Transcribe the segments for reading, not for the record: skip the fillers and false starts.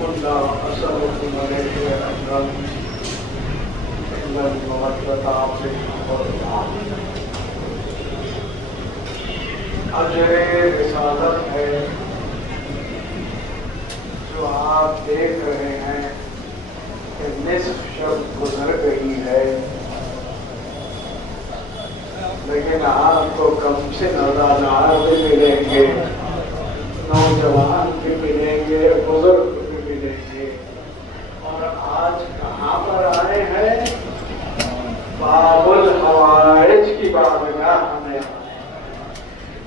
قلنا أسألكم عليه أجرا إلا المودة في القرآن. اجر رسالت ہے جو آپ دیکھ رہے ہیں کہ نصف شب گزر گئی ہے، لیکن آپ کو کم سے نوجوان بھی ملیں گے، نوجوان بھی ملیں گے، بزرگ بھی ملیں گے. اور آج کہاں پر آئے ہیں؟ باب الحوائج کی بارگاہ میں.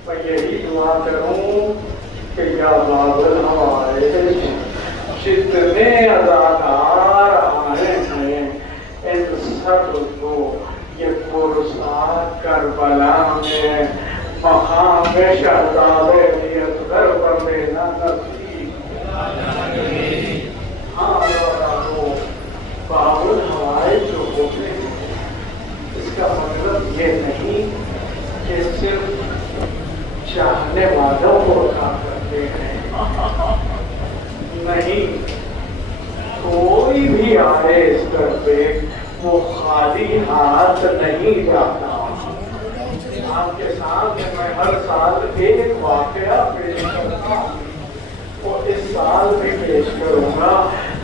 میں یہی دعا کروں کہ یا باب الحوائج جتنے اداکار آئے ہیں ان سب کو یہ پرساد کربلا میں مقام شہزاد علی اصغر پر لینا نصیب. ہاں باب الحوائج جو ہوتے ہیں اس کا مطلب یہ نہیں کہ صرف چاہنے والوں کو عطا کرتے ہیں، نہیں، کوئی بھی آئے اس در پہ وہ خالی ہاتھ نہیں جاتا. آپ کے سامنے میں ہر سال ایک واقعہ پیش کرتا ہوں، وہ اس سال بھی پیش کروں گا.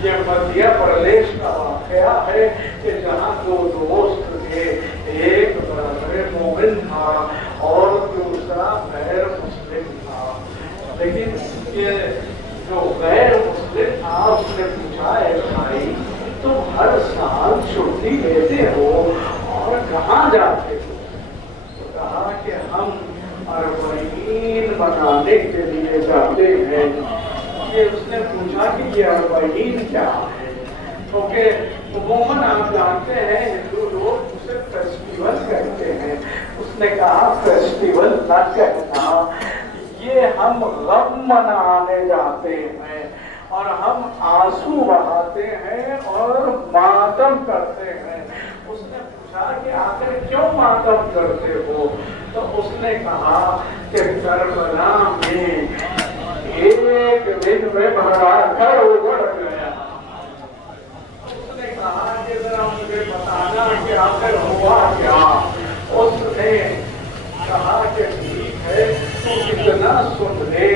یہ مدھیہ پردیش کا واقعہ ہے کہ جہاں دو دوست تھے، ایک برادر مومن تھا اور دوسرا غیر مسلم تھا. لیکن یہ جو غیر مسلم تھا اس نے پوچھا، اے بھائی تم ہر سال چھٹی لیتے ہو اور کہاں جاتے ہو؟ تو کہا کہ ہم اربعین منانے کے لیے جاتے ہیں. یہ اس نے پوچھا کہ یہ اربعین کیا ہے؟ کیونکہ عموماً آپ جانتے ہیں ہندو لوگ اسے فیسٹیول کہتے ہیں. اس نے کہا فیسٹیول نہ کہنا، یہ ہم غم منانے جاتے ہیں اور ہم آنسو بہاتے ہیں اور ماتم کرتے ہیں. اس نے پوچھا کہ آخر کیوں ماتم کرتے ہو؟ تو اس نے کہا کہ کربلا میں ایک دن میں بڑا گھر اجڑ گیا. اس نے کہا کہ ذرا مجھے بتانا کہ آخر ہوا کیا. اس نے کہا کہ ٹھیک ہے تو اتنا سن لے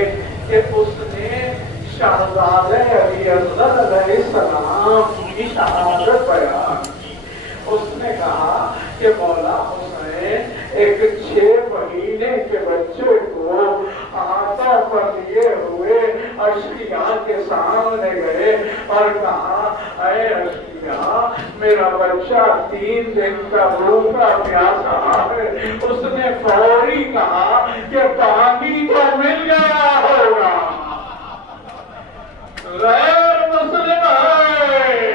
کہ اس نے شہزادہ علی اصغر علیہ السلام کی شہادت بیان کی. اس نے کہا کہ مولا حسین ایک 6 مہینے کے بچے کو ہاتھوں پر لیے ہوئے اشقیاء کے سامنے گئے اور کہا، اے اشقیاء میرا بچہ 3 دن کا بھوکا پیاسا ہے. اس نے فوری کہا کہ پانی تو مل گیا ہوگا، غیر مسلم ہے.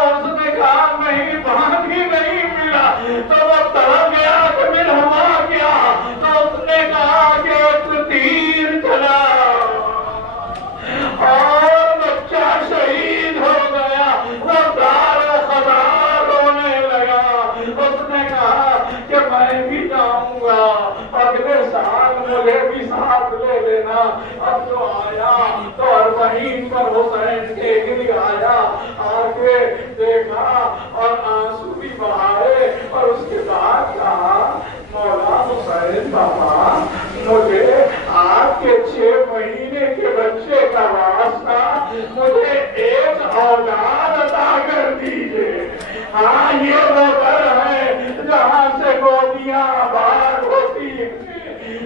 اس نے کہا نہیں، پانی نہیں ملا. تو وہ تڑپ گیا کہ پھر ہوا کیا؟ تو اس نے کہا کہ ایک تیر چلا اور بچہ شہید ہو گیا. وہ دار و خدار رونے لگا. اس نے کہا کہ میں بھی جاؤں گا، اگلے سال مجھے بھی ساتھ لے لینا. اب جو آیا تو اربعین پر حسین کے گر آیا، آگے دیکھا اور آنسو بھی بہائے اور اس کے بعد کہا، مولا حسین بابا مجھے آپ کے 6 مہینے کے بچے کا واسطہ، مجھے ایک اولاد عطا کر دیجیے. ہاں یہ وہ گھر ہے جہاں سے گودیاں آباد ہوتی ہیں.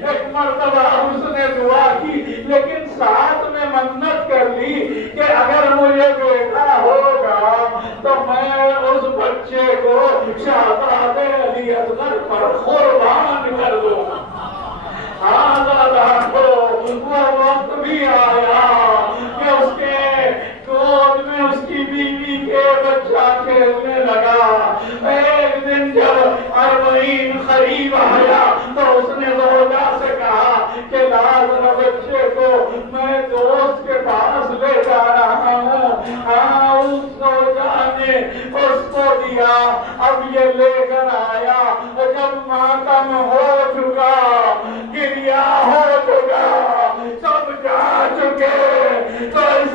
ایک مرتبہ اس نے دعا کی لیکن ساتھ میں منت کر لی کہ اگر مجھے بیٹا ہوگا تو میں اس بچے کو شہزادہ علی اصغر پر قربان کر دوں گا. وہ وقت بھی آیا کہ اس کے گود میں اس کی بیوی کے بچہ کھیلنے لگا. ایک دن جب اربعین قریب آیا تو اس نے زوجہ سے کہا کہ لازم بچے کو میں دوست کے پاس لے جا رہا ہوں. ہاں اس زوجہ نے اس کو دیا. اب یہ لے کر آیا. جب ماتم ہو چکا، گریا ہو چکا، سب جا چکے تو اس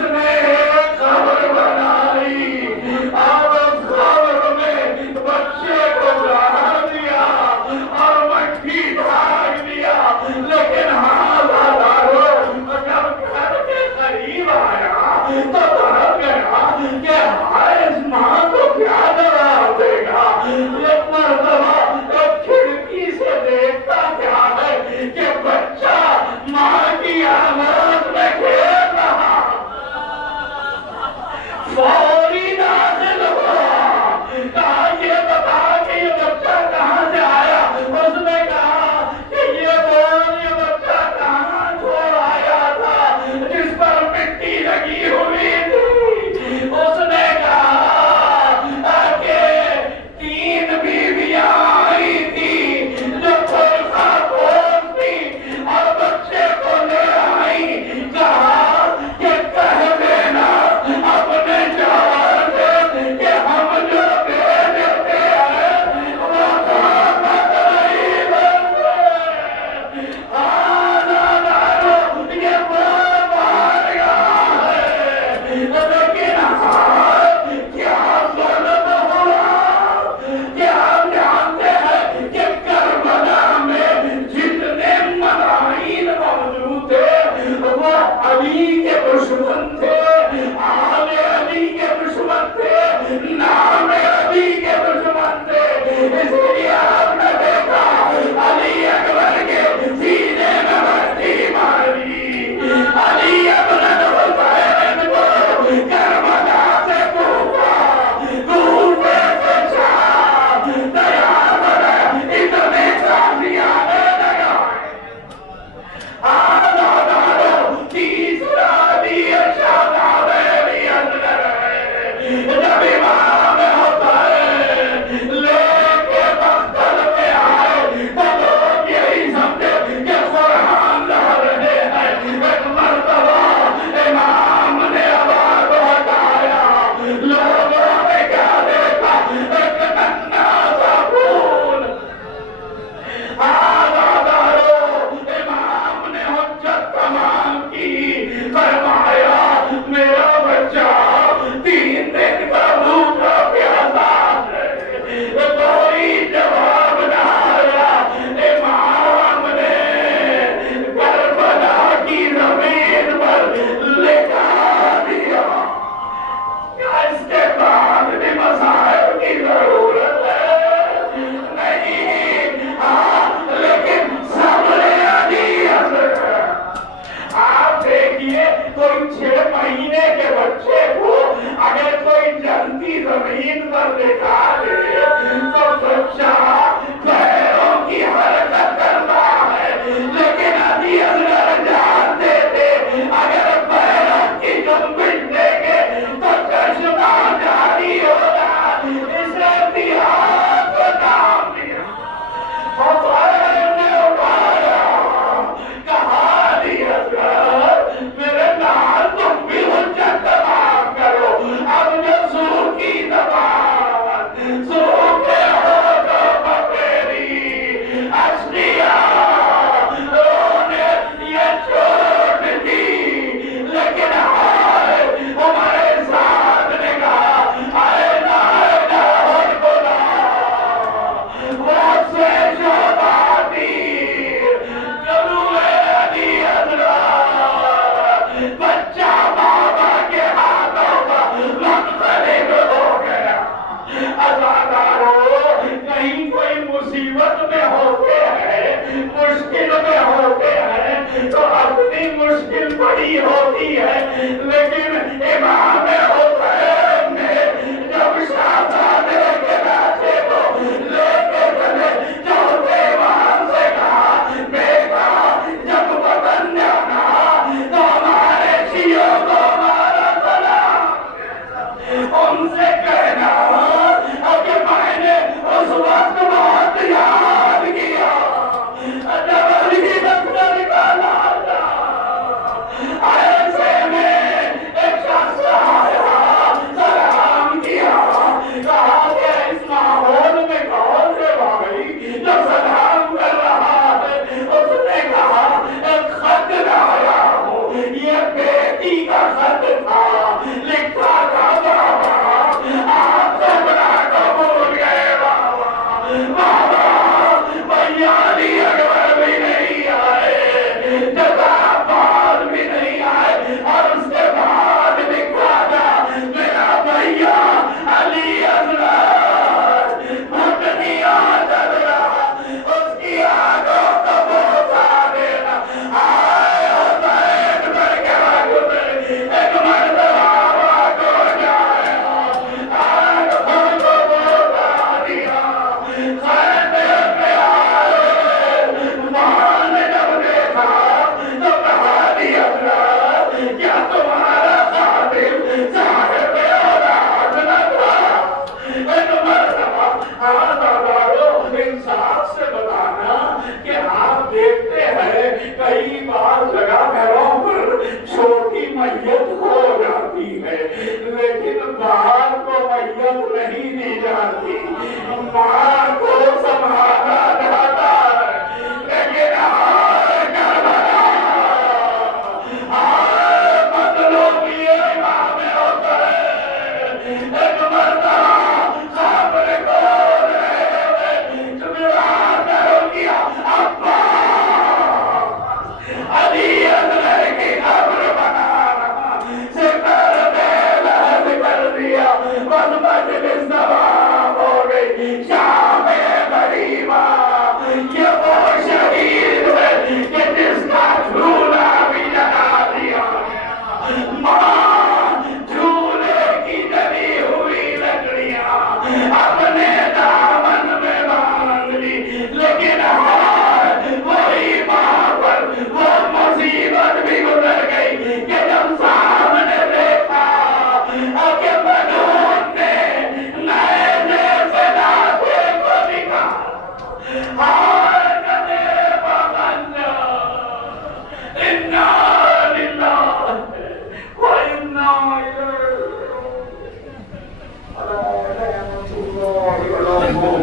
علی کے دشمن تھے، آل علی کے دشمن تھے، نام علی کے دشمن تھے، اس لیے آپ نے دیکھا علی اکبر کے سینے میں مٹی ماری، علی اکبر حسین کو کربلا سے کوفہ، کوفے سے شام تیار ہے، اتنے شادیاں نے لگائے۔ آزادارو تیسرا بھی شاداب بھی اندر ہے، جب امام حسین لے کے مقتل میں آئے تو لوگ یہی سمجھے کہ قرآن لا رہے ہیں۔ ایک مرتبہ امام نے آواز اٹھایا، لوگوں نے کیا دیکھا؟ ایک ننھا سا پھول۔ آزادارو امام نے حجت تمام کی، فرمایا میرا بچہ 3 دن کا بھوکا پیاسا ہے، کوئی جواب نہ آیا۔ امام نے کربلا کی زمین پر لکھا دیا، کیا اس کے بعد بھی مسائل کی ضرورت ہے؟ نہیں، ہاں لیکن صبر علی اثر ہے۔ آپ دیکھیے کوئی 6 مہینے کے بچے کو اگر کوئی جلدی زمین پر لٹا دے تو بچہ پیروں کی حرکت کرتا ہے، لیکن علی اصغر جانتے تھے اگر پیروں کی جنبش دیں گے تو چشمہ جاری ہوگا، اسے دیہات کو نام دیا۔ حسین نے اٹھایا، کہا علی اصغر میرے نال تم بھی حجت تمام کرو، اب جو سور کی زبان، سور کے ہوٹوں پر میری اشکیاں رونے یہ چوٹ دی، لیکن ہائے عمر سعد نے کہا اے نائلہ بلا وہ سے شہباتی جلوے علی حضرت، بچہ بابا کے ہاتھوں پر منقلب ہو گیا۔ عزادارو کہیں کوئی مصیبت میں ہوتے ہیں، مشکل میں ہوتے ہیں تو اپنی مشکل بڑی ہوتی ہے، لیکن امام حسین نے جب شہزادے کے بچے کو لے کے چلے چوتھے امام سے کہا بیٹا جب وطن جانا تو ہمارے شیعوں کو ہمارا سلام، ان سے کہنا کہ میں نے اس وقت بہت یاد کیا جب علی اکبر کا لالا ایسے میں ایک شخص آیا، سلام کیا، کہا کہ اس ماحول میں کون سے بھائی جو سلام کر رہا ہے؟ اس نے کہا ایک خط لایا ہوں، یہ بیٹی کا خط